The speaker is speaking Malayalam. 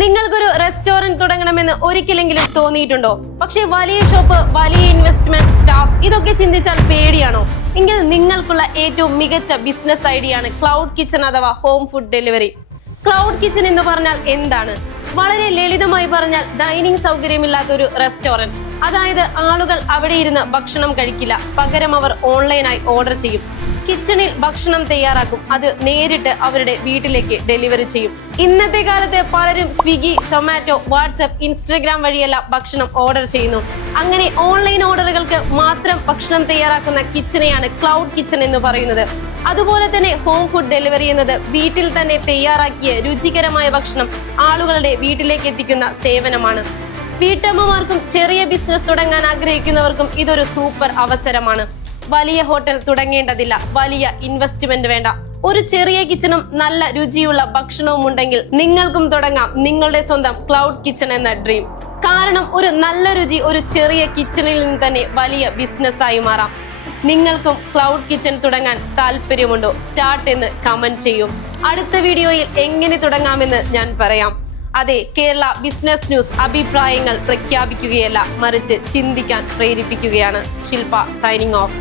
നിങ്ങൾക്കൊരു റെസ്റ്റോറന്റ് തുടങ്ങണമെന്ന് ഒരിക്കലെങ്കിലും തോന്നിയിട്ടുണ്ടോ? പക്ഷേ വലിയ ഷോപ്പ്, വലിയ ഇൻവെസ്റ്റ്മെന്റ്, സ്റ്റാഫ് ഇതൊക്കെ ചിന്തിച്ചാൽ പേടിയാണോ? എങ്കിൽ നിങ്ങൾക്കുള്ള ഏറ്റവും മികച്ച ബിസിനസ് ഐഡിയ ആണ് ക്ലൗഡ് കിച്ചൺ അഥവാ home food delivery. Cloud kitchen എന്ന് പറഞ്ഞാൽ എന്താണ്? വളരെ ലളിതമായി പറഞ്ഞാൽ ഡൈനിങ് സൗകര്യമില്ലാത്ത ഒരു റെസ്റ്റോറന്റ്. അതായത് ആളുകൾ അവിടെ ഇരുന്ന് ഭക്ഷണം കഴിക്കില്ല, പകരം അവർ ഓൺലൈനായി ഓർഡർ ചെയ്യും. കിച്ചണിൽ ഭക്ഷണം തയ്യാറാക്കും, അത് നേരിട്ട് അവരുടെ വീട്ടിലേക്ക് ഡെലിവറി ചെയ്യും. ഇന്നത്തെ കാലത്ത് പലരും സ്വിഗ്ഗി, സൊമാറ്റോ, വാട്സ്ആപ്പ്, ഇൻസ്റ്റഗ്രാം വഴിയെല്ലാം ഭക്ഷണം ഓർഡർ ചെയ്യുന്നു. അങ്ങനെ ഓൺലൈൻ ഓർഡറുകൾക്ക് മാത്രം ഭക്ഷണം തയ്യാറാക്കുന്ന കിച്ചനെയാണ് ക്ലൗഡ് കിച്ചൺ എന്ന് പറയുന്നത്. അതുപോലെ തന്നെ ഹോം ഫുഡ് ഡെലിവറി എന്നത് വീട്ടിൽ തന്നെ തയ്യാറാക്കിയ രുചികരമായ ഭക്ഷണം ആളുകളുടെ വീട്ടിലേക്ക് എത്തിക്കുന്ന സേവനമാണ്. വീട്ടമ്മമാർക്കും ചെറിയ ബിസിനസ് തുടങ്ങാൻ ആഗ്രഹിക്കുന്നവർക്കും ഇതൊരു സൂപ്പർ അവസരമാണ്. വലിയ ഹോട്ടൽ തുടങ്ങേണ്ടതില്ല, വലിയ ഇൻവെസ്റ്റ്മെന്റ് വേണ്ട. ഒരു ചെറിയ കിച്ചണും നല്ല രുചിയുള്ള ഭക്ഷണവും ഉണ്ടെങ്കിൽ നിങ്ങൾക്കും തുടങ്ങാം നിങ്ങളുടെ സ്വന്തം ക്ലൗഡ് കിച്ചൺ എന്ന ഡ്രീം. കാരണം ഒരു നല്ല രുചി ഒരു ചെറിയ കിച്ചണിൽ നിന്ന് തന്നെ വലിയ ബിസിനസ് ആയി മാറാം. നിങ്ങൾക്കും ക്ലൗഡ് കിച്ചൺ തുടങ്ങാൻ താല്പര്യമുണ്ടോ? സ്റ്റാർട്ട് എന്ന് കമന്റ് ചെയ്യും. അടുത്ത വീഡിയോയിൽ എങ്ങനെ തുടങ്ങാമെന്ന് ഞാൻ പറയാം. അതെ, കേരള ബിസിനസ് ന്യൂസ് അഭിപ്രായങ്ങൾ പ്രഖ്യാപിക്കുകയല്ല, മറിച്ച് ചിന്തിക്കാൻ പ്രേരിപ്പിക്കുകയാണ്. ശില്പ സൈനിങ് ഓഫ്.